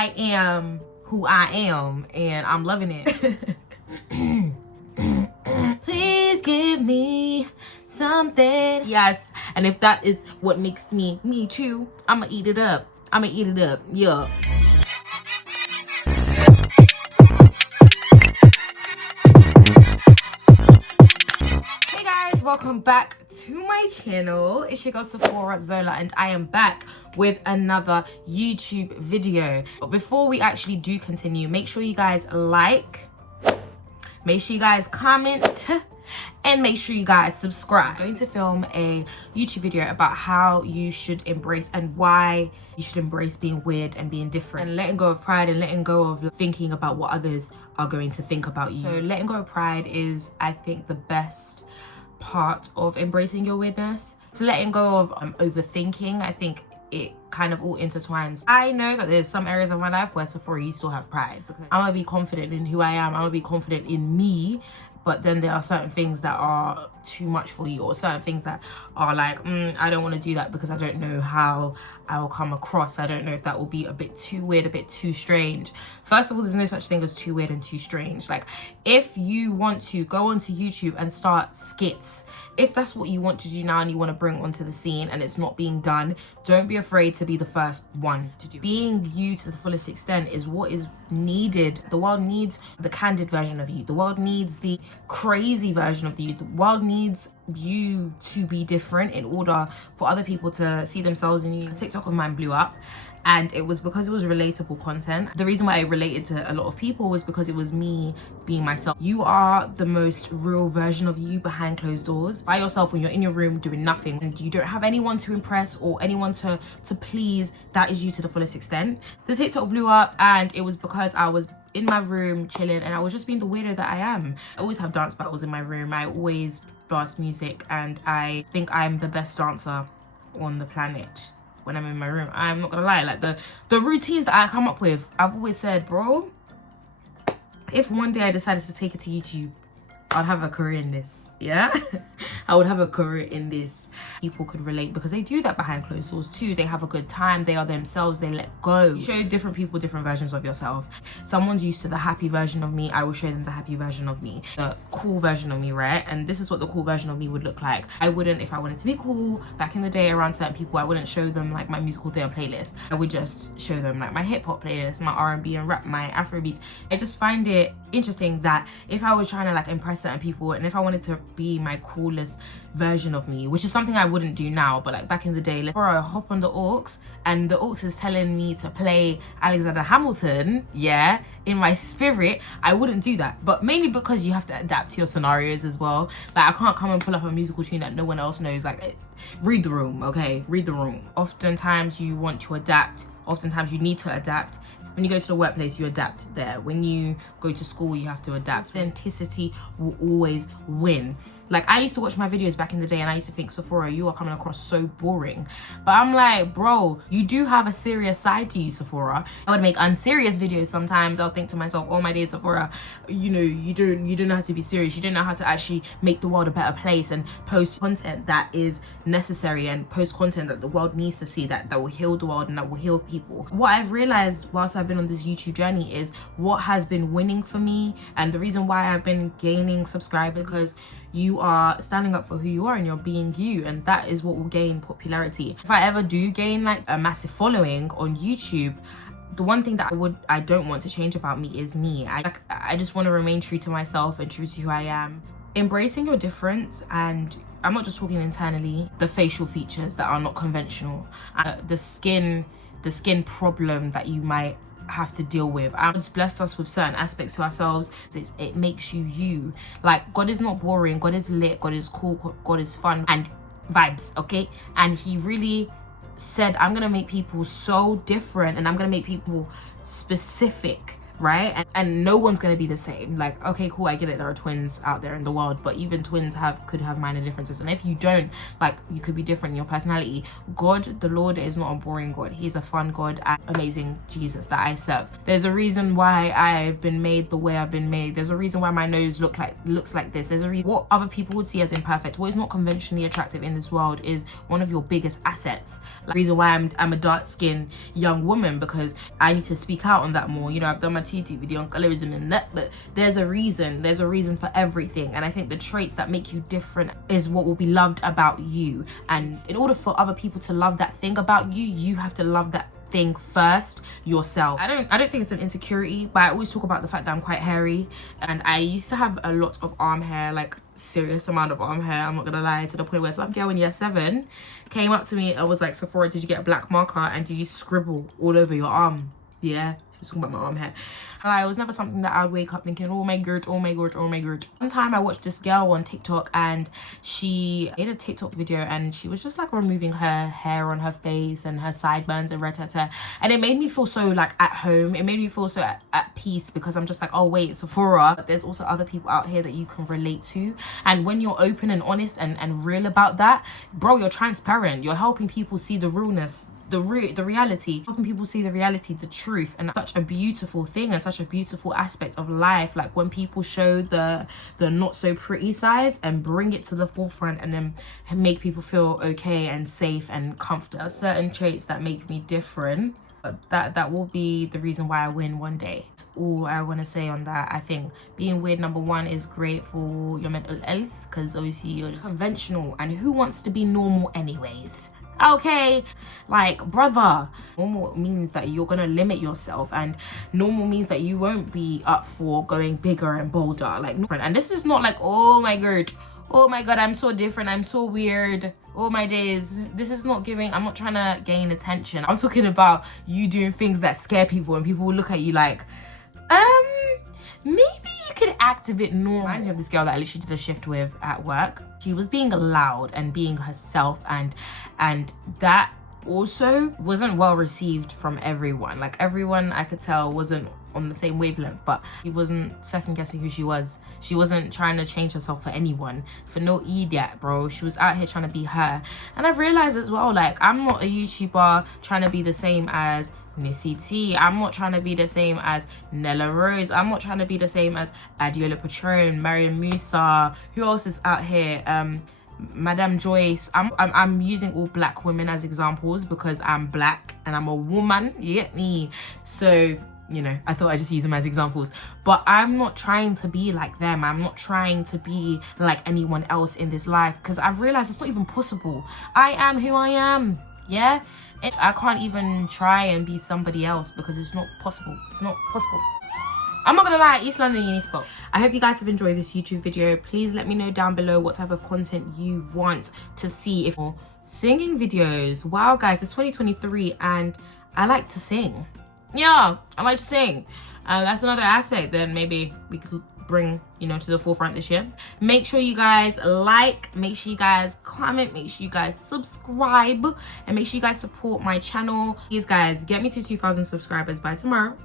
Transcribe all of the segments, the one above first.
I am who I am, and I'm loving it. Please give me something. Yes, and if that is what makes me too, I'ma eat it up. Yeah. Hey guys, welcome back to my channel. It's your girl Sephora Zola, and I am back with another YouTube video. But before we actually do continue, make sure you guys like, make sure you guys comment, and make sure you guys subscribe. I'm going to film a YouTube video about how you should embrace and why you should embrace being weird and being different, and letting go of pride and letting go of thinking about what others are going to think about you. So letting go of pride is, I think, the best part of embracing your weirdness. So letting go of overthinking, I think it kind of all intertwines. I know that there's some areas of my life where Sephora, you still have pride, because I'm gonna be confident in who I am, I'm gonna be confident in me, but then there are certain things that are too much for you, or certain things that are like, I don't want to do that because I don't know how I will come across. I don't know if that will be a bit too weird, a bit too strange. First of all, there's no such thing as too weird and too strange. Like, if you want to go onto YouTube and start skits, if that's what you want to do now and you want to bring onto the scene and it's not being done, don't be afraid to be the first one to do it. Being you to the fullest extent is what is needed. The world needs the candid version of you. The world needs the crazy version of you. The world needs you to be different in order for other people to see themselves in you. TikTok of mine blew up, and it was because it was relatable content. The reason why it related to a lot of people was because it was me being myself. You are the most real version of you behind closed doors, by yourself, when you're in your room doing nothing and you don't have anyone to impress or anyone to please. That is you to the fullest extent. The TikTok blew up, and it was because I was in my room chilling and I was just being the weirdo that I am. I always have dance battles in my room. I always blast music, and I think I'm the best dancer on the planet when I'm in my room. I'm not gonna lie, like the routines that I come up with, I've always said, bro, if one day I decided to take it to YouTube, I'd have a career in this. Yeah. I would have a career in this. People could relate because they do that behind closed doors too. They have a good time, they are themselves, they let go. You show different people different versions of yourself. Someone's used to the happy version of me, I will show them the happy version of me, the cool version of me, right? And this is what the cool version of me would look like. I wouldn't, if I wanted to be cool back in the day around certain people, I wouldn't show them like my musical theatre playlist. I would just show them like my hip-hop playlist, my R&B and rap, my Afrobeats. I just find it interesting that if I was trying to like impress certain people, and if I wanted to be my coolest version of me, which is something I wouldn't do now, but like back in the day, let's hop on the aux, and the aux is telling me to play Alexander Hamilton, yeah, in my spirit, I wouldn't do that. But mainly because you have to adapt to your scenarios as well. Like, I can't come and pull up a musical tune that no one else knows. Like, read the room, okay? Read the room. Oftentimes you want to adapt, oftentimes you need to adapt. When you go to the workplace, you adapt there. When you go to school, you have to adapt. Authenticity will always win. Like, I used to watch my videos back in the day and I used to think, Sephora, you are coming across so boring. But I'm like, bro, you do have a serious side to you, Sephora. I would make unserious videos sometimes. I'll think to myself, oh my days, Sephora, you know, you don't know how to be serious. You don't know how to actually make the world a better place and post content that is necessary, and post content that the world needs to see, that will heal the world and that will heal people. What I've realized whilst I've been on this YouTube journey is what has been winning for me, and the reason why I've been gaining subscribers, because you are standing up for who you are and you're being you, and that is what will gain popularity. If I ever do gain like a massive following on YouTube, the one thing that I don't want to change about me is me. I just want to remain true to myself and true to who I am. Embracing your difference, and I'm not just talking internally, the facial features that are not conventional, the skin problem that you might have to deal with. God's blessed us with certain aspects to ourselves. It makes you you. Like, God is not boring, God is lit, God is cool, God is fun and vibes, okay? And he really said, I'm gonna make people so different, and I'm gonna make people specific right? And no one's gonna be the same. Like, okay, cool, I get it, there are twins out there in the world, but even twins could have minor differences. And if you don't, like, you could be different in your personality. God, the Lord, is not a boring God. He's a fun God and amazing Jesus that I serve. There's a reason why I've been made the way I've been made. There's a reason why my nose looks like this. There's a reason. What other people would see as imperfect, what is not conventionally attractive in this world, is one of your biggest assets. Like, the reason why I'm a dark-skinned young woman, because I need to speak out on that more. You know, I've done my TT video on colorism and that, but there's a reason for everything. And I think the traits that make you different is what will be loved about you. And in order for other people to love that thing about you, you have to love that thing first yourself. I don't think it's an insecurity, but I always talk about the fact that I'm quite hairy, and I used to have a lot of arm hair, like serious amount of arm hair, I'm not gonna lie, to the point where some girl in year 7 came up to me and was like, Sephora, did you get a black marker and did you scribble all over your arm? Yeah, she was talking about my arm hair. And it was never something that I would wake up thinking, oh my god, oh my god, oh my god. One time I watched this girl on TikTok, and she made a TikTok video, and she was just like removing her hair on her face and her sideburns and red, and it made me feel so like at home. It made me feel so at peace, because I'm just like, oh wait, Sephora, but there's also other people out here that you can relate to. And when you're open and honest and real about that, bro, you're transparent. You're helping people see the realness, the reality, helping people see the reality, the truth. And that's such a beautiful thing and such a beautiful aspect of life. Like when people show the not so pretty sides and bring it to the forefront, and then make people feel okay and safe and comfortable. There's certain traits that make me different, but that will be the reason why I win one day. That's all I want to say on that. I think being weird, number one, is great for your mental health, because obviously you're just conventional, and who wants to be normal anyways? Okay, like, brother, normal means that you're gonna limit yourself, and normal means that you won't be up for going bigger and bolder, like, and this is not like, oh my god, I'm so different, I'm so weird, oh my days. This is not giving, I'm not trying to gain attention. I'm talking about you doing things that scare people, and people will look at you like, maybe you could act a bit normal. Reminds me of this girl that I literally did a shift with at work. She was being loud and being herself, and that also wasn't well received from everyone. Like, everyone, I could tell, wasn't on the same wavelength, but she wasn't second guessing who she was. She wasn't trying to change herself for anyone, for no idiot, bro. She was out here trying to be her. And I've realized as well, like, I'm not a YouTuber trying to be the same as Nissy T. I'm not trying to be the same as Nella Rose. I'm not trying to be the same as Adiola Patron, Mariam Musa. Who else is out here? Madame Joyce. I'm using all black women as examples because I'm black and I'm a woman, you get me? So, you know, I thought I'd just use them as examples. But I'm not trying to be like them. I'm not trying to be like anyone else in this life, because I've realized it's not even possible. I am who I am, yeah? I can't even try and be somebody else, because it's not possible. It's not possible. I'm not gonna lie, East London, you need to stop. I hope you guys have enjoyed this YouTube video. Please let me know down below what type of content you want to see. If more singing videos. Wow, guys, it's 2023 and I like to sing. Yeah, I like to sing. That's another aspect then maybe we could bring, you know, to the forefront this year. Make sure you guys like, make sure you guys comment, make sure you guys subscribe, and make sure you guys support my channel. Please, guys, get me to 2,000 subscribers by tomorrow.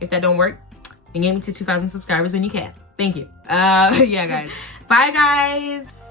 If that don't work, then get me to 2,000 subscribers when you can. Thank you. Yeah, guys. Bye, guys.